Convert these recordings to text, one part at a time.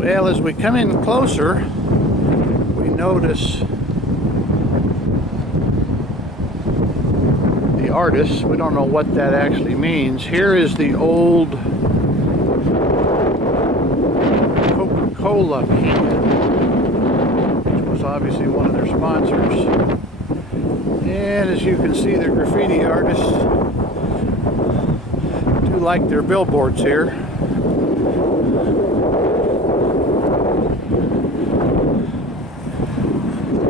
Well, as we come in closer, we notice the artist. We don't know what that actually means. Here is the old Coca-Cola can, which was obviously one of their sponsors. And as you can see, the graffiti artists do like their billboards here.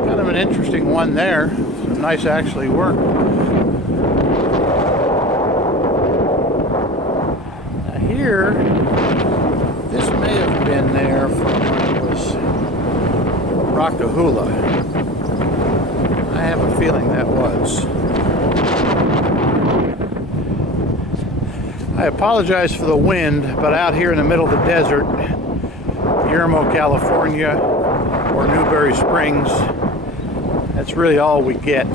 Kind of an interesting one there. Some nice actually work. Now here, this may have been there from when it was A Hoola. I have a feeling that was. I apologize for the wind, but out here in the middle of the desert, Yermo, California, or Newberry Springs, that's really all we get.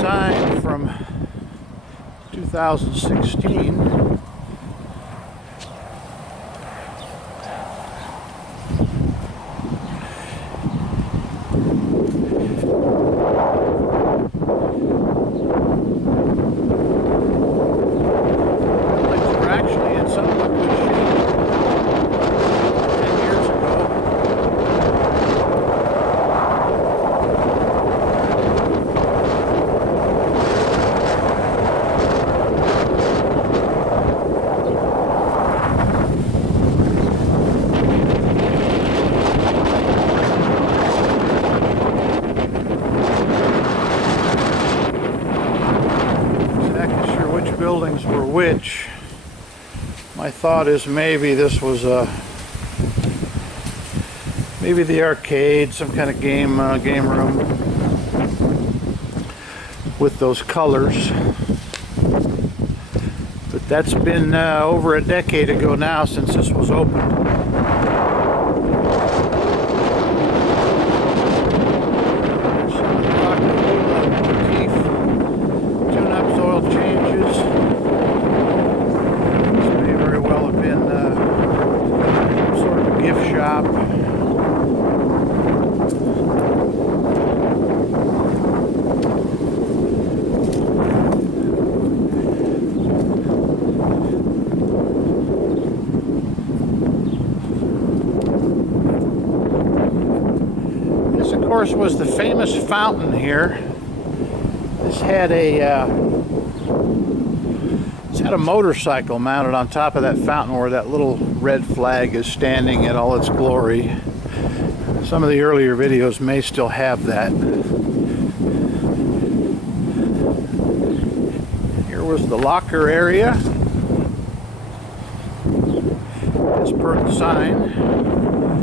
Sign from 2016. Buildings were which. My thought is maybe this was maybe the arcade, some kind of game room with those colors. But that's been over a decade ago now since this was opened. This, of course, was the famous fountain here. This had a motorcycle mounted on top of that fountain where that little red flag is standing in all its glory. Some of the earlier videos may still have that. Here was the locker area, as per the sign.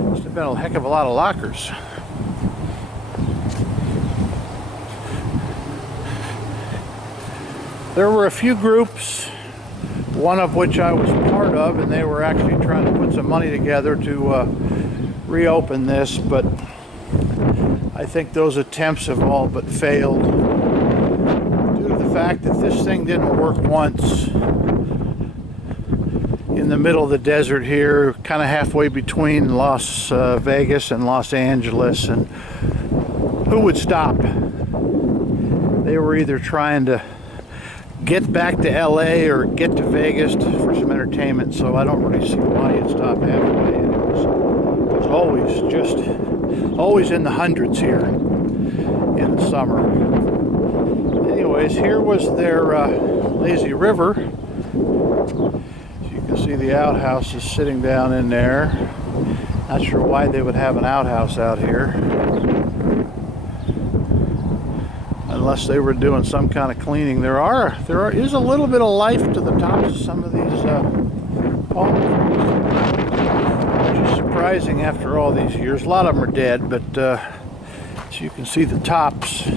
Must have been a heck of a lot of lockers. There were a few groups, one of which I was part of, and they were actually trying to put some money together to reopen this, but I think those attempts have all but failed due to the fact that this thing didn't work once in the middle of the desert here, kind of halfway between Las Vegas and Los Angeles, and who would stop? They were either trying to get back to LA or get to Vegas for some entertainment, so I don't really see why you'd stop halfway. And it was always in the hundreds here in the summer. Anyways, here was their lazy river. As you can see, the outhouse is sitting down in there. Not sure why they would have an outhouse out here, unless they were doing some kind of cleaning. There is a little bit of life to the tops of some of these palm trees, which is surprising after all these years. A lot of them are dead, but as you can see, the tops,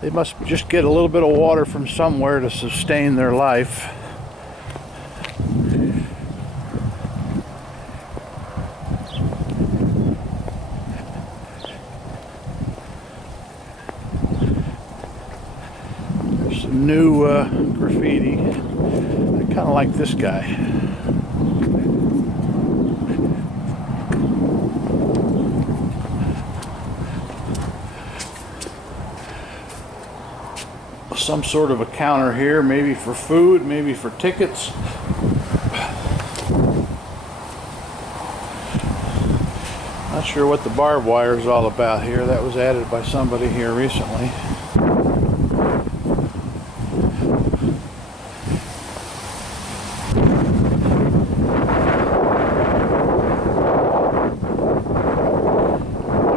they must just get a little bit of water from somewhere to sustain their life. new graffiti. I kind of like this guy. Some sort of a counter here, maybe for food, maybe for tickets. Not sure what the barbed wire is all about here. That was added by somebody here recently.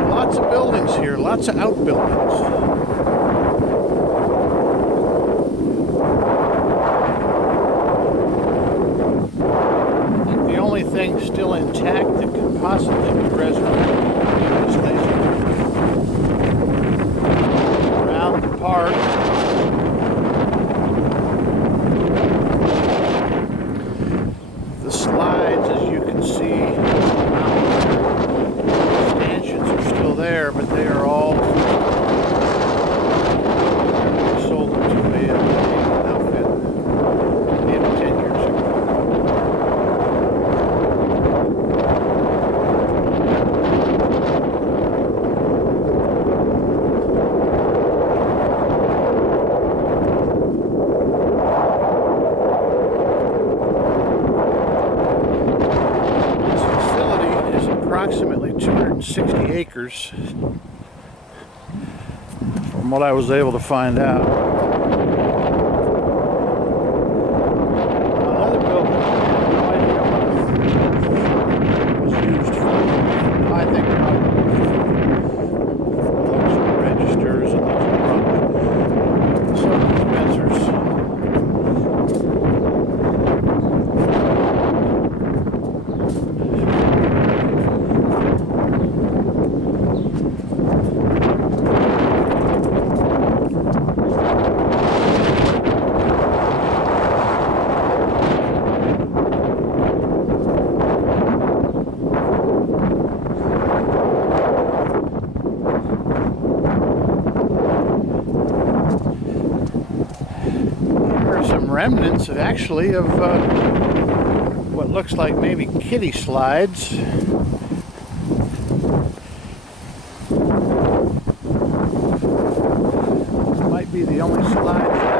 Lots of buildings here, lots of outbuildings. Thing still intact that could possibly be resurrected is lazy river. Around the park, the slides, as you can see, the stanchions are still there, but they are all sold to an outfit maybe 10 years ago. Approximately 260 acres from what I was able to find out. Another building, I have no idea what was used for. I think probably registers and those are probably some dispensers. Remnants of what looks like maybe kiddie slides. Might be the only slides left.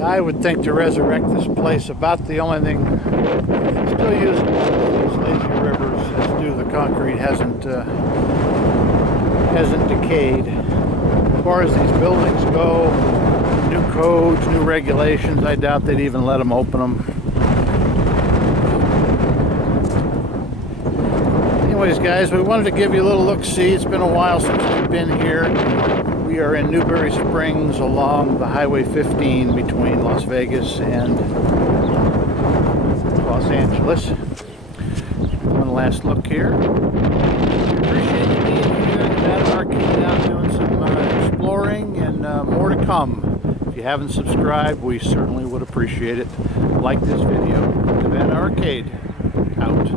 I would think to resurrect this place, about the only thing still using these lazy rivers is due the concrete hasn't decayed. As far as these buildings go, new codes, new regulations, I doubt they'd even let them open them. Anyways, guys, we wanted to give you a little look-see. It's been a while since we've been here. We are in Newberry Springs along the Highway 15 between Las Vegas and Los Angeles. One last look here. Appreciate you being here at that arcade out doing some exploring, and more to come. If you haven't subscribed, we certainly would appreciate it. Like this video. Nevada Arcade out.